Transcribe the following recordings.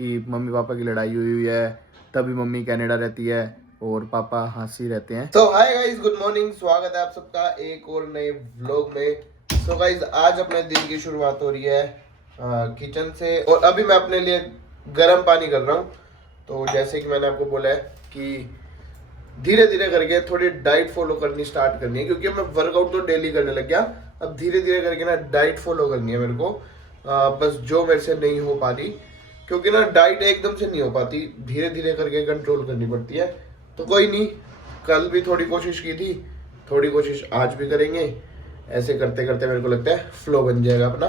कि mummy papa की लड़ाई हुई है, तभी मम्मी कनाडा रहती है और पापा हांसी रहते हैं। तो हाय गाइस, गुड मॉर्निंग, स्वागत है आप सबका एक और नए व्लॉग में। तो गाइस आज अपने दिन की शुरुआत हो रही है किचन से, और अभी मैं अपने लिए गर्म पानी कर रहा हूँ। तो जैसे कि मैंने आपको बोला है कि धीरे धीरे करके थोड़ी डाइट फॉलो करनी स्टार्ट करनी है, क्योंकि मैं वर्कआउट तो डेली करने लग गया। अब धीरे धीरे करके ना डाइट फॉलो करनी है मेरे को, बस जो मेरे से नहीं हो पा रही, क्योंकि ना डाइट एकदम से नहीं हो पाती, धीरे धीरे करके कंट्रोल करनी पड़ती है। तो कोई नहीं, कल भी थोड़ी कोशिश की थी, थोड़ी कोशिश आज भी करेंगे। ऐसे करते करते मेरे को लगता है फ्लो बन जाएगा अपना।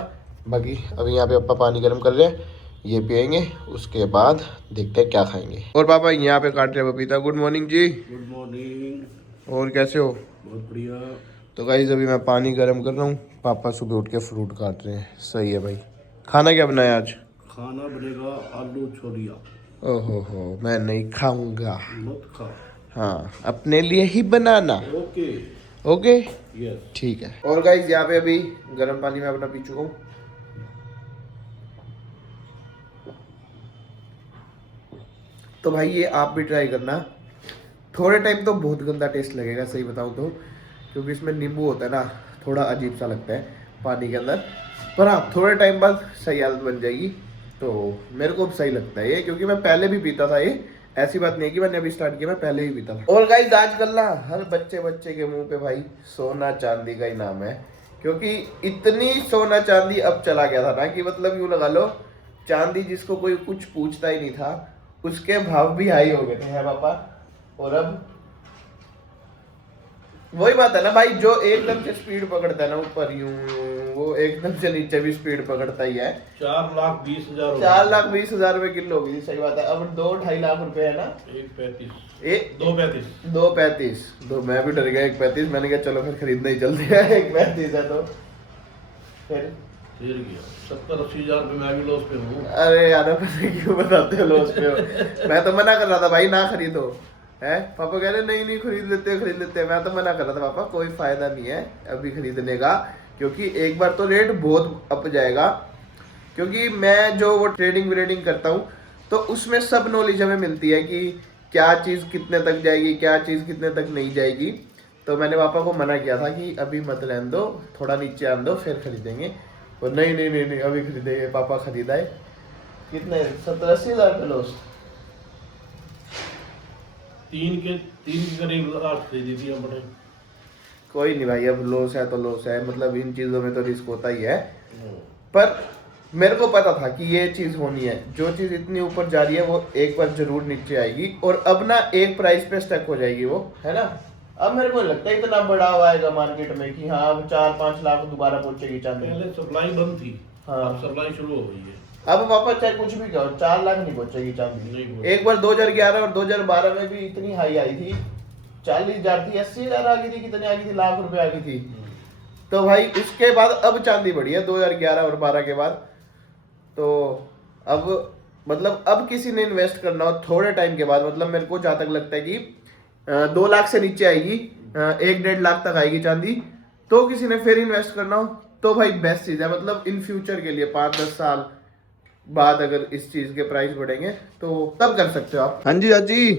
बाकी अभी यहाँ पे पापा पानी गर्म कर रहे हैं, ये पियेंगे, उसके बाद देखते हैं क्या खाएंगे। और पापा यहाँ पे काट रहे हैं पपीता। Good morning ji. Good morning. और कैसे हो? बहुत बढ़िया। तो गाइस अभी मैं पानी गर्म कर रहा हूँ, पापा सुबह उठ के फ्रूट काट रहे हैं। सही है भाई। खाना क्या बनाया आज? खाना बनेगा आलू छोलिया। ओहो हो, मैं नहीं खाऊंगा। मत खा। हाँ, अपने लिए ही बनाना। ओके। Okay yes. ठीक है। और गाइस यहाँ पे अभी गर्म पानी में अपना पी चुका हूँ। तो भाई ये आप भी ट्राई करना। थोड़े टाइम तो बहुत गंदा टेस्ट लगेगा, सही बताऊँ तो, क्योंकि इसमें नींबू होता है ना, थोड़ा अजीब सा लगता है पानी के अंदर। पर हाँ, थोड़े टाइम बाद सही हालत बन जाएगी। तो मेरे को सही लगता है ये, क्योंकि मैं पहले भी पीता था ये। ऐसी बात नहीं है कि मैंने अभी स्टार्ट किया, मैं पहले ही पीता था। और गाइस आजकल ना हर बच्चे के मुंह पे भाई सोना चांदी का ही नाम है, क्योंकि इतनी सोना चांदी अब चला गया था ना कि मतलब यूँ लगा लो, चांदी जिसको कोई कुछ पूछता ही नहीं था, उसके भाव भी हाई हो गए थे, है पापा। और अब वही बात है ना भाई, जो एकदम से स्पीड पकड़ता है ना ऊपर यूं, वो एकदम से नीचे भी स्पीड पकड़ता ही है। 4,20,000। 4,20,000 रुपए किलो होगी, सही बात है। अब 2-2.5 लाख रुपए है ना। 1,35। 2,35। 2,35। तो मैं भी डर गया 1,35। मैंने कहा चलो फिर खरीदना ही चलते हैं, 1,35 है तो फिर गया 70-80,000 रुपये। मैं भी लॉस पे हूँ। अरे यार पता क्यों बताते हो लॉस पे हो? मैं तो मना कर रहा था भाई ना खरीदो, है। पापा कह रहे नहीं नहीं खरीद लेते। मैं तो मना कर रहा था, पापा कोई फायदा नहीं है अभी खरीदने का, क्योंकि एक बार तो रेट बहुत अप जाएगा। क्योंकि मैं जो वो ट्रेडिंग व्रेडिंग करता हूँ, तो उसमें सब नॉलेज हमें मिलती है कि क्या चीज़ कितने तक जाएगी, क्या चीज़ कितने तक नहीं जाएगी। तो मैंने पापा को मना किया था कि अभी मत रहने दो, थोड़ा नीचे आने दो फिर खरीदेंगे। और नहीं नहीं नहीं नहीं अभी खरीदेंगे। पापा खरीदा है। कितने? 70-80 हज़ार का लॉस। 3 के करीब लास्ट खरीदी थी हमने। कोई नहीं भाई, अब लॉस है तो लॉस है, मतलब इन चीज़ों में तो रिस्क होता ही है। पर मेरे को पता था कि ये चीज़ होनी है, जो चीज़ इतनी ऊपर जा रही है वो एक बार जरूर नीचे आएगी, और अब ना एक प्राइस पे स्टक हो जाएगी वो, है ना। अब मेरे को नहीं लगता इतना बढ़ावा आएगा मार्केट में कि हाँ अब 4-5 लाख दोबारा पहुंचेगी चांदी। पहले सप्लाई बंद थी। हाँ। अब सप्लाई शुरू हो गई है। अब वापस चाहे कुछ भी कहो, 4 लाख नहीं पहुंचेगी चांदी। नहीं पहुंचेगी। एक बार 2011 और 2012 में भी इतनी हाई आई थी, 40,000 थी, 80,000 आ गई थी, कितनी आ गई थी, लाख रुपए आ गई थी। तो भाई उसके बाद अब चांदी बढ़ी है 2011 और 12 के बाद। तो अब मतलब अब किसी ने इन्वेस्ट करना हो थोड़े टाइम के बाद, मतलब मेरे को जहाँ तक लगता है कि 2 लाख से नीचे आएगी, 1-1.5 लाख तक आएगी चांदी, तो किसी ने फिर इन्वेस्ट करना हो तो भाई बेस्ट चीज़ है। मतलब इन फ्यूचर के लिए 5-10 साल बाद अगर इस चीज़ के प्राइस बढ़ेंगे तो तब कर सकते हो आप। हाँ जी चाची।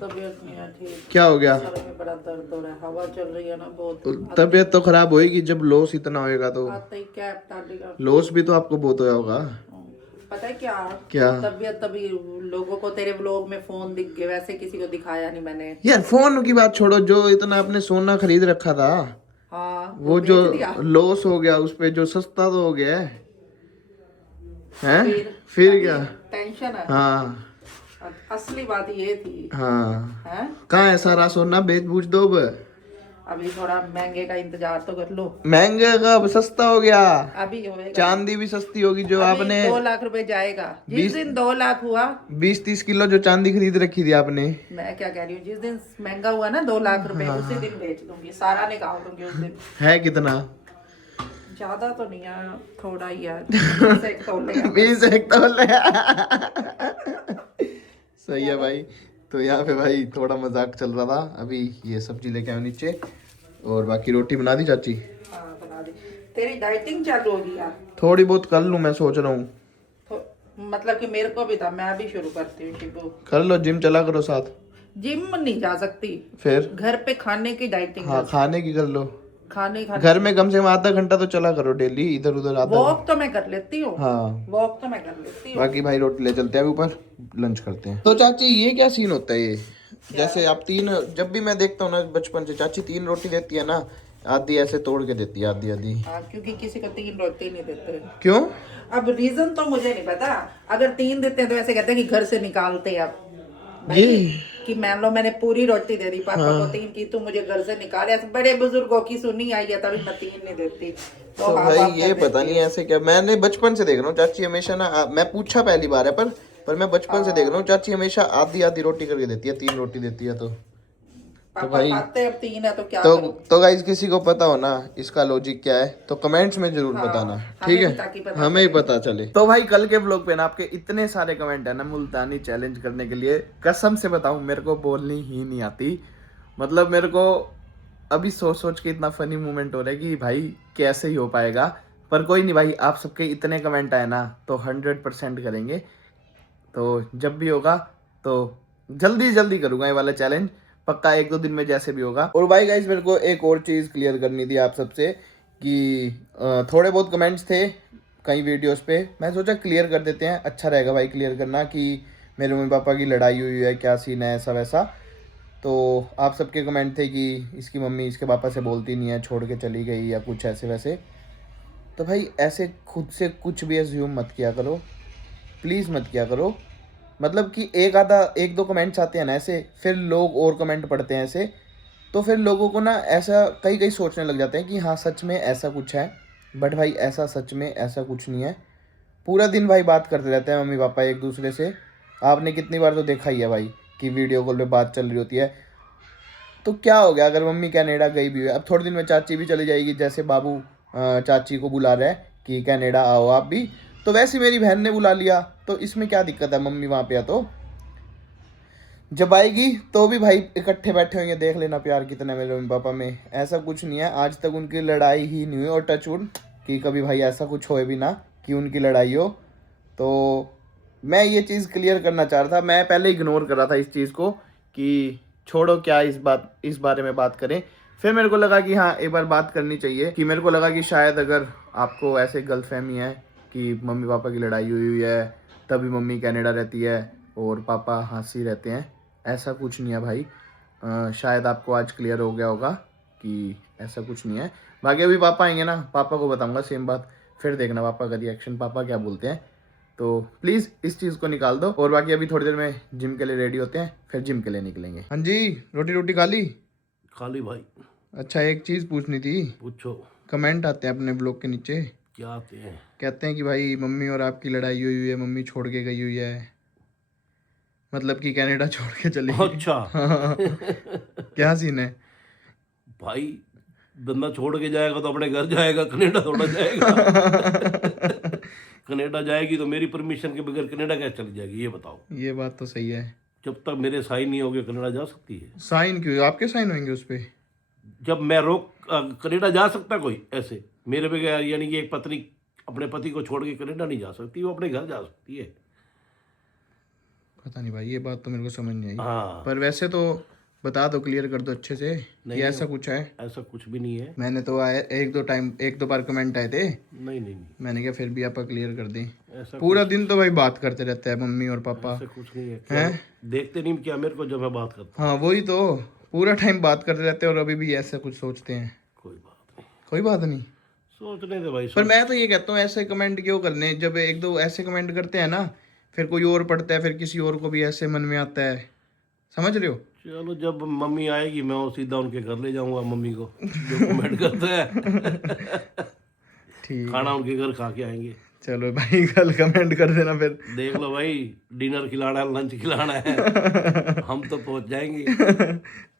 तबीयत नहीं है ठीक। क्या हो गया? सर में बड़ा दर्द हो रहा है, हवा चल रही है ना बहुत। तबीयत तो खराब होएगी जब लॉस इतना होएगा तो। आते ही कैब डालेगा। लॉस भी तो आपको बहुत होया होगा। पता है क्या? क्या? तबीयत तभी लोगों को तेरे व्लॉग में फोन दिख गए, वैसे किसी को दिखाया नहीं मैंने। यार फोन की बात छोड़ो, जो इतना आपने सोना खरीद रखा था, हाँ वो जो बेच दिया। लॉस हो गया उस पे, जो सस्ता तो हो गया है फिर अभी क्या? टेंशन है। हाँ असली बात ये थी। हाँ। हैं? कहाँ है सारा सोना? बेच बूझ दो अब। अभी थोड़ा महंगे का इंतजार तो कर लो। महंगे का अब सस्ता हो गया। अभी होएगा। चांदी भी सस्ती होगी। जो अभी आपने 2 लाख रुपए जाएगा। जिस 20 दिन 2 लाख हुआ, 20-30 किलो जो चांदी खरीद रखी थी आपने। मैं क्या कह रही हूँ, जिस दिन महंगा हुआ ना 2 लाख रुपए, उसी दिन बेच दूंगी, सारा निकाल दूंगी उस दिन। है कितना? ज्यादा तो नहीं है, थोड़ा ही है। 20 तोले है। 20 तोले। सही है भाई। तो यहाँ पे भाई थोड़ा मजाक चल रहा था। अभी ये सब्जी लेके आए नीचे, और बाकी रोटी बना दी चाची। हाँ बना दी। तेरी डाइटिंग चालू होगी यार। थोड़ी बहुत कर लूँ मैं सोच रहा हूँ। तो मतलब कि मेरे को भी था, मैं भी शुरू करती हूँ शिबू। कर लो, जिम चला करो साथ। जिम नहीं जा सकती, फिर घर पे खाने की डाइटिंग। हाँ, खाने की कर लो। खाने घर में कम से कम आधा घंटा तो चला करो डेली, इधर उधर आधा वॉक तो मैं कर लेती हूँ। हाँ, वॉक तो मैं कर लेती हूँ। बाकी भाई रोटी ले चलते हैं अभी ऊपर, लंच करते हैं। तो चाची ये क्या सीन होता है ये? जैसे आप तीन, जब भी मैं देखता हूँ ना बचपन से, चाची 3 रोटी देती है ना, आधी ऐसे तोड़ के देती है, आधी आधी। हाँ, क्योंकि किसी को 3 रोटी नहीं देते। क्यों? अब रीजन तो मुझे नहीं पता। अगर 3 देते हैं तो ऐसे कहते हैं कि घर से निकालते हैं। अब ये कि मान लो मैंने पूरी रोटी दे दी पापा को 3 की, तू मुझे घर से निकाले। ऐसे बड़े बुजुर्गों की सुनी आई है, तभी मैं 3 नहीं देती। तो हाँ, भाई बाप ये कर पता देती नहीं है। ऐसे क्या, मैंने बचपन से देख रहा हूँ चाची हमेशा ना, मैं पूछा पहली बार है पर मैं बचपन से देख रहा हूँ चाची हमेशा आधी आधी रोटी करके देती है, 3 रोटी देती है। तो पापा भाई खाते अब 3 है तो क्या तो करूं? तो गाइस किसी को पता हो ना इसका लॉजिक क्या है तो कमेंट्स में जरूर बताना, ठीक हमें है? भी ताकि पता हमें ही पता चले। तो भाई कल के व्लॉग पे ना आपके इतने सारे कमेंट है ना मुल्तानी चैलेंज करने के लिए, कसम से बताऊं मेरे को बोलनी ही नहीं आती। मतलब मेरे को अभी सोच सोच के इतना फनी मोमेंट हो रहा है कि भाई कैसे ही हो पाएगा। पर कोई नहीं भाई, आप सबके इतने कमेंट आए ना तो 100% करेंगे। तो जब भी होगा तो जल्दी जल्दी करूंगा ये वाला चैलेंज, पक्का 1-2 दिन में जैसे भी होगा। और भाई गाइस मेरे को एक और चीज़ क्लियर करनी थी आप सबसे कि थोड़े बहुत कमेंट्स थे कई वीडियोस पे, मैं सोचा क्लियर कर देते हैं, अच्छा रहेगा भाई क्लियर करना कि मेरे मम्मी पापा की लड़ाई हुई है, क्या सीन है, ऐसा वैसा। तो आप सबके कमेंट थे कि इसकी मम्मी इसके पापा से बोलती नहीं है, छोड़ के चली गई या कुछ ऐसे वैसे। तो भाई ऐसे खुद से कुछ भी एज्यूम मत किया करो, प्लीज़ मत किया करो। मतलब कि एक दो कमेंट्स आते हैं ना ऐसे, फिर लोग और कमेंट पढ़ते हैं ऐसे, तो फिर लोगों को ना ऐसा कई सोचने लग जाते हैं कि हाँ सच में ऐसा कुछ है। बट भाई ऐसा सच में ऐसा कुछ नहीं है। पूरा दिन भाई बात करते रहते हैं मम्मी पापा एक दूसरे से। आपने कितनी बार तो देखा ही है भाई कि वीडियो कॉल पे बात चल रही होती है। तो क्या हो गया अगर मम्मी कनाडा गई भी है, अब थोड़े दिन में चाची भी चली जाएगी, जैसे बाबू चाची को बुला रहे हैं कि कनाडा आओ आप भी, तो वैसे मेरी बहन ने बुला लिया, तो इसमें क्या दिक्कत है? मम्मी वहाँ पे है तो जब आएगी तो भी भाई इकट्ठे बैठे होंगे, देख लेना प्यार कितना मेरे मम्मी पापा में। ऐसा कुछ नहीं है, आज तक उनकी लड़ाई ही नहीं हुई, और टचवुड कि कभी भाई ऐसा कुछ होए भी ना कि उनकी लड़ाई हो। तो मैं ये चीज़ क्लियर करना चाह रहा था, मैं पहले इग्नोर कर रहा था इस चीज़ को कि छोड़ो क्या इस बारे में बात करें। फिर मेरे को लगा कि हाँ एक बार बात करनी चाहिए, कि मेरे को लगा कि शायद अगर आपको ऐसे गलतफहमी है कि मम्मी पापा की लड़ाई हुई है तभी मम्मी कनाडा रहती है और पापा हाँसी रहते हैं, ऐसा कुछ नहीं है भाई। शायद आपको आज क्लियर हो गया होगा कि ऐसा कुछ नहीं है। बाकी अभी पापा आएंगे ना, पापा को बताऊंगा सेम बात, फिर देखना पापा का रिएक्शन, पापा क्या बोलते हैं। तो प्लीज़ इस चीज़ को निकाल दो। और बाकी अभी थोड़ी देर में जिम के लिए रेडी होते हैं, फिर जिम के लिए निकलेंगे। हाँ जी, रोटी खा ली? खाली भाई। अच्छा एक चीज़ पूछनी थी। पूछो। कमेंट आते हैं अपने ब्लॉग के नीचे, क्या आते हैं? कहते हैं कि भाई मम्मी और आपकी लड़ाई हुई है, मम्मी छोड़ के गई हुई है, मतलब कि कनाडा छोड़ के चली गई। अच्छा। हाँ। क्या सीन है? भाई बंदा छोड़ के जाएगा तो अपने घर जाएगा, कनाडा थोड़ा जाएगा। कनाडा जाएगी तो मेरी परमिशन के बगैर कनाडा कैसे चली जाएगी, ये बताओ। ये बात तो सही है। जब तक मेरे साइन नहीं होंगे कनाडा जा सकती है। साइन क्यों? आपके साइन होंगे उस पे? जब मैं कनाडा जा सकता कोई ऐसे मेरे बगैर, यानी कि एक पत्नी अपने पति को छोड़ के कनाडा नहीं जा सकती, वो अपने घर जा सकती है। पता नहीं भाई, ये बात तो मेरे को समझ नहीं आई। हाँ। पर वैसे तो बता दो, क्लियर कर दो अच्छे से कि ऐसा कुछ है। ऐसा कुछ भी नहीं है। मैंने तो आए एक दो बार कमेंट आए थे, नहीं। मैंने कहा फिर भी आप क्लियर कर दें। ऐसा पूरा दिन तो भाई बात करते रहते हैं मम्मी और पापा। ऐसा कुछ नहीं है। क्या देखते नहीं क्या मेरे को जब मैं बात करता हाँ वही तो, पूरा टाइम बात करते रहते हैं और अभी भी ऐसा कुछ सोचते हैं। कोई बात नहीं। कोई बात नहीं, सोचने दे भाई। पर मैं तो ये कहता हूँ ऐसे कमेंट क्यों करने, जब एक दो ऐसे कमेंट करते हैं ना फिर कोई और पढ़ता है, फिर किसी और को भी ऐसे मन में आता है, समझ रहे हो? चलो जब मम्मी आएगी मैं वो सीधा उनके घर ले जाऊंगा मम्मी को जो कमेंट करते हैं। ठीक, खाना उनके घर खा के आएंगे। चलो भाई कल कमेंट कर देना फिर। देख लो भाई, डिनर खिलाना है, लंच खिलाना है, हम तो पहुंच जाएंगे।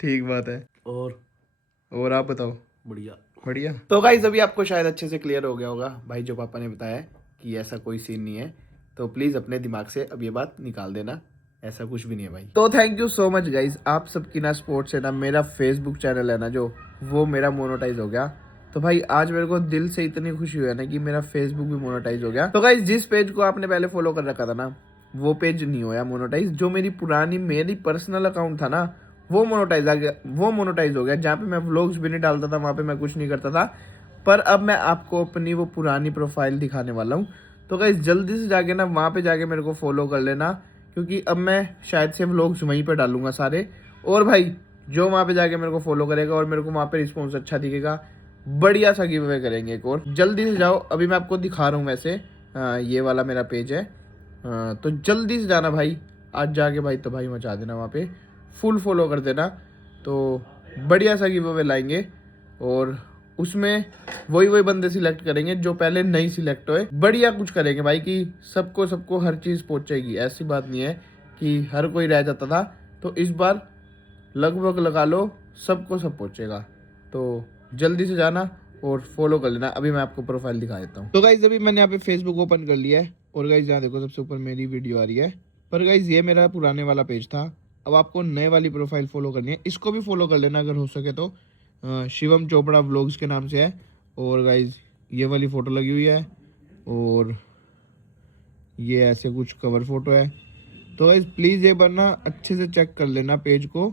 ठीक बात है। और आप बताओ। बढ़िया। तो गाइस अभी आपको शायद अच्छे से क्लियर हो गया होगा भाई, जो पापा ने बताया कि ऐसा कोई सीन नहीं है, तो प्लीज़ अपने दिमाग से अब ये बात निकाल देना, ऐसा कुछ भी नहीं है भाई। तो thank you so much guys, आप सबकी ना सपोर्ट से ना मेरा फेसबुक चैनल है ना जो, वो मेरा मोनेटाइज हो गया। तो भाई आज मेरे को दिल से इतनी खुशी हुई है ना कि मेरा फेसबुक भी मोनेटाइज हो गया। तो गाइस जिस पेज को आपने पहले फॉलो कर रखा था ना, वो पेज नहीं होया मोनेटाइज। जो मेरी पर्सनल अकाउंट था ना, वो मोनेटाइज हो गया। जहाँ पे मैं व्लॉग्स भी नहीं डालता था, वहाँ पे मैं कुछ नहीं करता था। पर अब मैं आपको अपनी वो पुरानी प्रोफाइल दिखाने वाला हूँ। तो गाइस जल्दी से जाके ना वहाँ पे जाके मेरे को फॉलो कर लेना, क्योंकि अब मैं शायद से व्लॉग्स वहीं पे डालूंगा सारे। और भाई जो वहाँ पे जाके मेरे को फॉलो करेगा और मेरे को वहाँ पे रिस्पॉन्स अच्छा दिखेगा, बढ़िया सा गिव अवे करेंगे एक और। जल्दी से जाओ, अभी मैं आपको दिखा रहा हूँ। वैसे ये वाला मेरा पेज है, तो जल्दी से जाना भाई, आज जाके भाई तो भाई मचा देना, वहाँ पे फुल फॉलो कर देना। तो बढ़िया सा गिव अवे लाएंगे और उसमें वही बंदे सिलेक्ट करेंगे जो पहले नहीं सिलेक्ट हुए। बढ़िया कुछ करेंगे भाई कि सबको हर चीज़ पहुँचेगी। ऐसी बात नहीं है कि हर कोई रह जाता था, तो इस बार लगभग लगा लो सबको सब पहुँचेगा। तो जल्दी से जाना और फॉलो कर लेना। अभी मैं आपको प्रोफाइल दिखा देता हूँ। तो गाइज अभी मैंने यहाँ पे फेसबुक ओपन कर लिया है और गाइज यहाँ देखो सबसे ऊपर मेरी वीडियो आ रही है। पर गाइज ये मेरा पुराने वाला पेज था, अब आपको नए वाली प्रोफाइल फॉलो करनी है। इसको भी फॉलो कर लेना अगर हो सके तो, शिवम चोपड़ा व्लॉग्स के नाम से है। और गाइज ये वाली फ़ोटो लगी हुई है और ये ऐसे कुछ कवर फोटो है। तो गाइज प्लीज़ ये बार ना अच्छे से चेक कर लेना पेज को,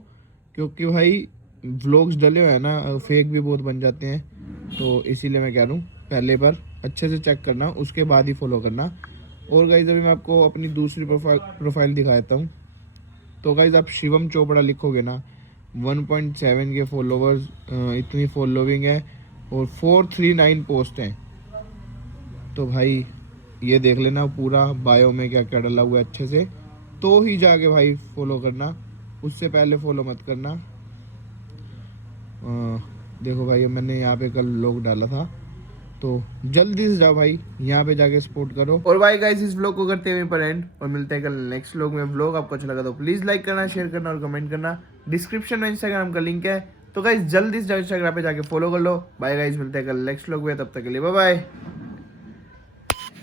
क्योंकि भाई व्लॉग्स डले हुए हैं ना, फेक भी बहुत बन जाते हैं। तो इसीलिए मैं कह रहा हूँ पहले बार अच्छे से चेक करना, उसके बाद ही फॉलो करना। और गाइज अभी मैं आपको अपनी दूसरी प्रोफाइल दिखा देता हूँ। तो गाइज आप शिवम चोपड़ा लिखोगे ना, 1.7 के फॉलोवर्स, इतनी फॉलोइंग है और 439 पोस्ट हैं। तो भाई ये देख लेना पूरा बायो में क्या क्या डला हुआ है अच्छे से, तो ही जाके भाई फॉलो करना, उससे पहले फॉलो मत करना। देखो भाई मैंने यहाँ पे कल लोग डाला था, तो जल्दी से जाओ भाई यहाँ पे जाके सपोर्ट करो। और भाई गाइस इस व्लॉग को करते हुए पर एंड, और मिलते हैं कल नेक्स्ट व्लॉग में। व्लॉग आपको अच्छा लगा तो प्लीज लाइक करना, शेयर करना और कमेंट करना। डिस्क्रिप्शन में इंस्टाग्राम का लिंक है, तो गाइस जल्दी से जाओ इंस्टाग्राम पे जाके फॉलो कर लो। बाय गाइस, मिलते हैं कल नेक्स्ट व्लॉग में, तब तक के लिए बाय बाय।